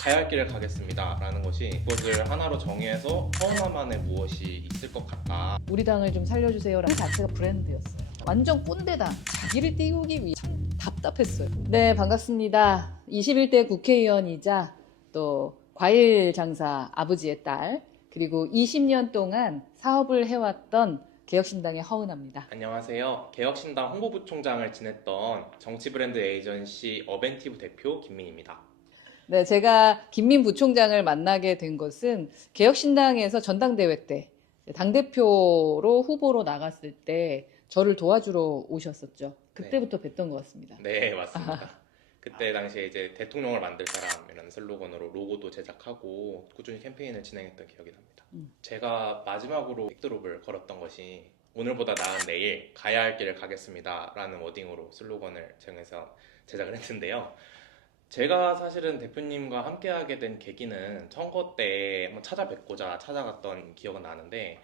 가야 할 길을 가겠습니다 라는 것이 그것을 하나로 정의해서 허은함 안에 무엇이 있을 것 같다. 우리 당을 좀 살려주세요. 그 자체가 브랜드였어요. 완전 꼰대당. 자기를 띄우기 위해 참 답답했어요. 네, 반갑습니다. 21대 국회의원이자 또 과일 장사 아버지의 딸, 그리고 20년 동안 사업을 해왔던 개혁신당의 허은하입니다. 안녕하세요. 개혁신당 홍보부총장을 지냈던 정치브랜드 에이전시 어벤티브 대표 김민입니다. 네, 제가 김민 부총장을 만나게 된 것은 개혁신당에서 전당대회 때 당대표로 후보로 나갔을 때 저를 도와주러 오셨었죠. 그때부터 뵀던 것 같습니다. 네, 맞습니다. 그때 당시에 이제 대통령을 만들 사람이라는 슬로건으로 로고도 제작하고 꾸준히 캠페인을 진행했던 기억이 납니다. 제가 마지막으로 백드롭을 걸었던 것이 오늘보다 나은 내일 가야 할 길을 가겠습니다 라는 워딩으로 슬로건을 정해서 제작을 했는데요. 제가 사실은 대표님과 함께하게 된 계기는 선거 때 한번 찾아뵙고자 찾아갔던 기억은 나는데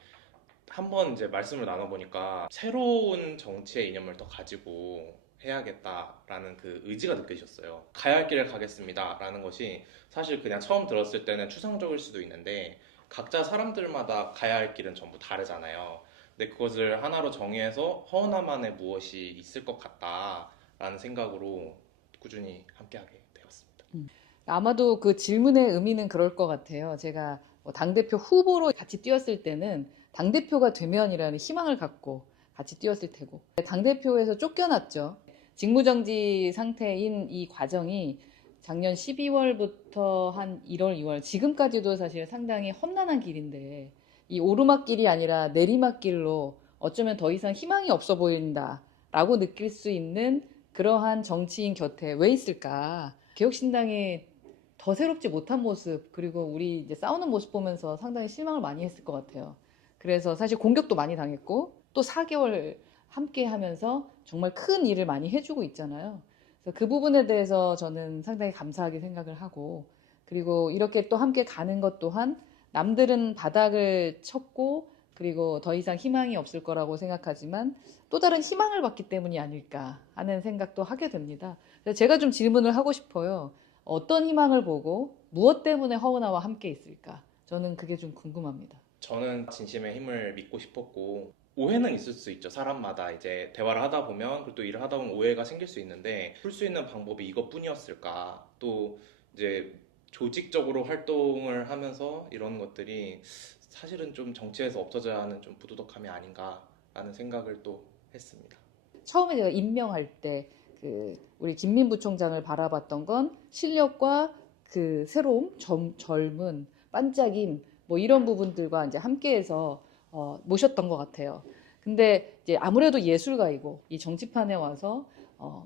한번 이제 말씀을 나눠보니까 새로운 정치의 이념을 더 가지고 해야겠다라는 그 의지가 느껴지셨어요. 가야 할 길을 가겠습니다 라는 것이 사실 그냥 처음 들었을 때는 추상적일 수도 있는데 각자 사람들마다 가야 할 길은 전부 다르잖아요. 근데 그것을 하나로 정의해서 허은함 안에 무엇이 있을 것 같다라는 생각으로 꾸준히 함께하게 되었습니다. 아마도 그 질문의 의미는 그럴 것 같아요. 제가 당대표 후보로 같이 뛰었을 때는 당대표가 되면이라는 희망을 갖고 같이 뛰었을 테고, 당대표에서 쫓겨났죠. 직무정지 상태인 이 과정이 작년 12월부터 한 1월, 2월, 지금까지도 사실 상당히 험난한 길인데, 이 오르막길이 아니라 내리막길로 어쩌면 더 이상 희망이 없어 보인다라고 느낄 수 있는 그러한 정치인 곁에 왜 있을까? 개혁신당의 더 새롭지 못한 모습, 그리고 우리 이제 싸우는 모습 보면서 상당히 실망을 많이 했을 것 같아요. 그래서 사실 공격도 많이 당했고, 또 4개월 함께 하면서 정말 큰 일을 많이 해주고 있잖아요. 그래서 그 부분에 대해서 저는 상당히 감사하게 생각을 하고, 그리고 이렇게 또 함께 가는 것 또한 남들은 바닥을 쳤고, 그리고 더 이상 희망이 없을 거라고 생각하지만 또 다른 희망을 받기 때문이 아닐까 하는 생각도 하게 됩니다. 그래서 제가 좀 질문을 하고 싶어요. 어떤 희망을 보고 무엇 때문에 허은하와 함께 있을까? 저는 그게 좀 궁금합니다. 저는 진심의 힘을 믿고 싶었고 오해는 있을 수 있죠. 사람마다 이제 대화를 하다 보면 그리고 또 일을 하다 보면 오해가 생길 수 있는데 풀 수 있는 방법이 이것뿐이었을까? 또 이제 조직적으로 활동을 하면서 이런 것들이 사실은 좀 정치에서 없어져야 하는 좀 부도덕함이 아닌가라는 생각을 또 했습니다. 처음에 제가 임명할 때 우리 김민 부총장을 바라봤던 건 실력과 그 새로움, 젊은, 반짝임 뭐 이런 부분들과 이제 함께해서 모셨던 것 같아요. 근데 이제 아무래도 예술가이고 이 정치판에 와서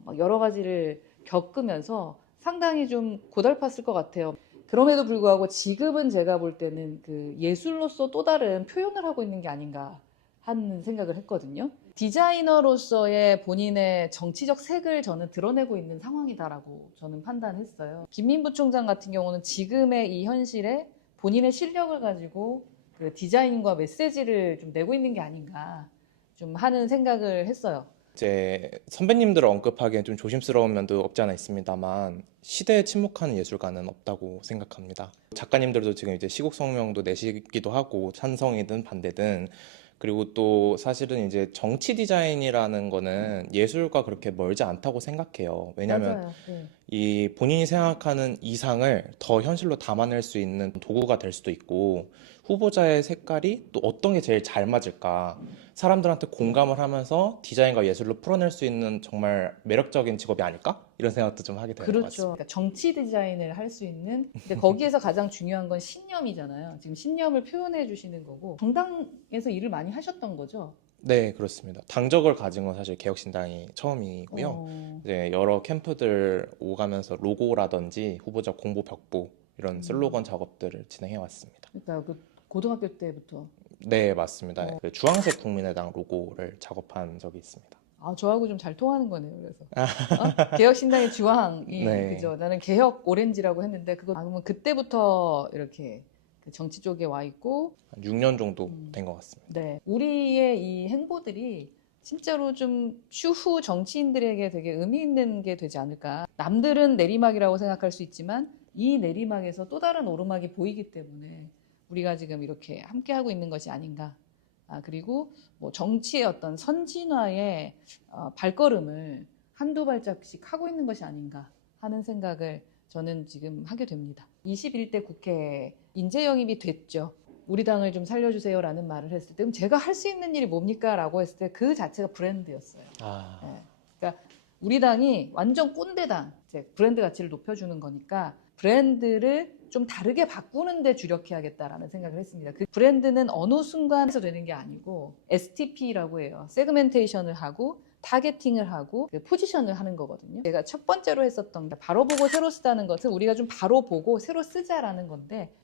막 여러 가지를 겪으면서 상당히 좀 고달팠을 것 같아요. 그럼에도 불구하고 지금은 제가 볼 때는 그 예술로서 또 다른 표현을 하고 있는 게 아닌가 하는 생각을 했거든요. 디자이너로서의 본인의 정치적 색을 저는 드러내고 있는 상황이다라고 저는 판단했어요. 김민 부총장 같은 경우는 지금의 이 현실에 본인의 실력을 가지고 그 디자인과 메시지를 좀 내고 있는 게 아닌가 좀 하는 생각을 했어요. 이제 선배님들을 언급하기엔 좀 조심스러운 면도 없지 않아 있습니다만 시대에 침묵하는 예술가는 없다고 생각합니다. 작가님들도 지금 이제 시국 성명도 내시기도 하고 찬성이든 반대든 그리고 또 사실은 이제 정치 디자인이라는 거는 예술과 그렇게 멀지 않다고 생각해요. 왜냐하면 맞아요. 네. 이 본인이 생각하는 이상을 더 현실로 담아낼 수 있는 도구가 될 수도 있고 후보자의 색깔이 또 어떤 게 제일 잘 맞을까 사람들한테 공감을 하면서 디자인과 예술로 풀어낼 수 있는 정말 매력적인 직업이 아닐까? 이런 생각도 좀 하게 되는 것 그렇죠. 같습니다. 그러니까 정치 디자인을 할 수 있는, 근데 거기에서 가장 중요한 건 신념이잖아요. 지금 신념을 표현해 주시는 거고, 정당에서 일을 많이 하셨던 거죠. 네, 그렇습니다. 당적을 가진 건 사실 개혁신당이 처음이고요. 어, 이제 여러 캠프들 오가면서 로고라든지 후보자 공보 벽보 이런 슬로건 작업들을 진행해 왔습니다. 그러니까 그 고등학교 때부터. 네, 맞습니다. 그 주황색 국민의당 로고를 작업한 적이 있습니다. 아, 저하고 좀 잘 통하는 거네요. 그래서 개혁신당의 주황이 네, 그죠. 나는 개혁 오렌지라고 했는데 그거 그러면 그때부터 이렇게 그 정치 쪽에 와 있고, 한 6년 정도 된 것 같습니다. 네, 우리의 이 행보들이 진짜로 좀 추후 정치인들에게 되게 의미 있는 게 되지 않을까. 남들은 내리막이라고 생각할 수 있지만 이 내리막에서 또 다른 오르막이 보이기 때문에 우리가 지금 이렇게 함께하고 있는 것이 아닌가. 그리고 뭐 정치의 어떤 선진화의 발걸음을 한두 발짝씩 하고 있는 것이 아닌가 하는 생각을 저는 지금 하게 됩니다. 21대 국회 인재 영입이 됐죠. 우리 당을 좀 살려주세요라는 말을 했을 때 그럼 제가 할 수 있는 일이 뭡니까? 라고 했을 때 그 자체가 브랜드였어요. 네. 그러니까 우리 당이 완전 꼰대당, 이제 브랜드 가치를 높여주는 거니까 브랜드를 좀 다르게 바꾸는 데 주력해야겠다라는 생각을 했습니다. 그 브랜드는 어느 순간에서 되는 게 아니고 STP라고 해요. 세그멘테이션을 하고 타겟팅을 하고 포지션을 하는 거거든요. 제가 첫 번째로 했었던 게 바로 보고 새로 쓰다는 것은 우리가 좀 바로 보고 새로 쓰자라는 건데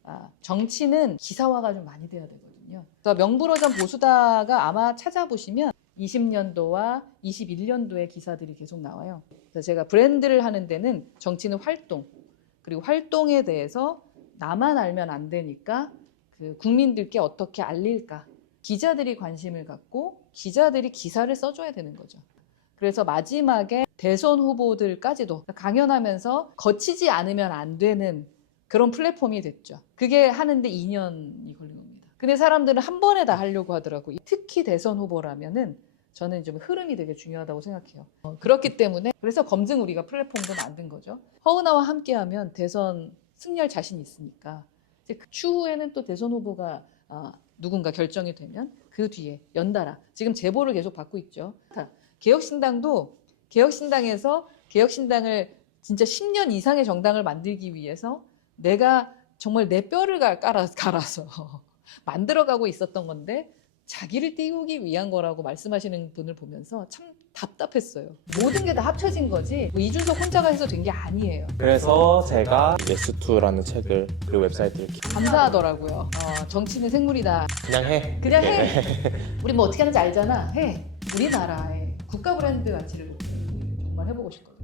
정치는 기사화가 좀 많이 돼야 되거든요. 그래서 명불허전 보수다가 아마 찾아보시면 20년도와 21년도의 기사들이 계속 나와요. 그래서 제가 브랜드를 하는 데는 정치는 활동, 그리고 활동에 대해서 나만 알면 안 되니까 그 국민들께 어떻게 알릴까? 기자들이 관심을 갖고 기자들이 기사를 써줘야 되는 거죠. 그래서 마지막에 대선 후보들까지도 강연하면서 거치지 않으면 안 되는 그런 플랫폼이 됐죠. 그게 하는데 2년이 걸린 겁니다. 근데 사람들은 한 번에 다 하려고 하더라고요. 특히 대선 후보라면은 저는 좀 흐름이 되게 중요하다고 생각해요. 그렇기 때문에 그래서 검증 우리가 플랫폼도 만든 거죠. 허은하와 함께하면 대선 승리할 자신이 있으니까 이제 그 추후에는 또 대선 후보가 누군가 결정이 되면 그 뒤에 연달아 지금 제보를 계속 받고 있죠. 개혁신당도 개혁신당에서 개혁신당을 진짜 10년 이상의 정당을 만들기 위해서 내가 정말 내 뼈를 갈아서 만들어가고 있었던 건데 자기를 띄우기 위한 거라고 말씀하시는 분을 보면서 참 답답했어요. 모든 게 다 합쳐진 거지 뭐 이준석 혼자가 해서 된 게 아니에요. 그래서 제가 예스2라는 책을 그 웹사이트를 감사하더라고요. 정치는 생물이다. 그냥 해. 그냥 해. 우리 뭐 어떻게 하는지 알잖아. 해. 우리나라의 국가 브랜드 가치를 정말 해보고 싶거든요.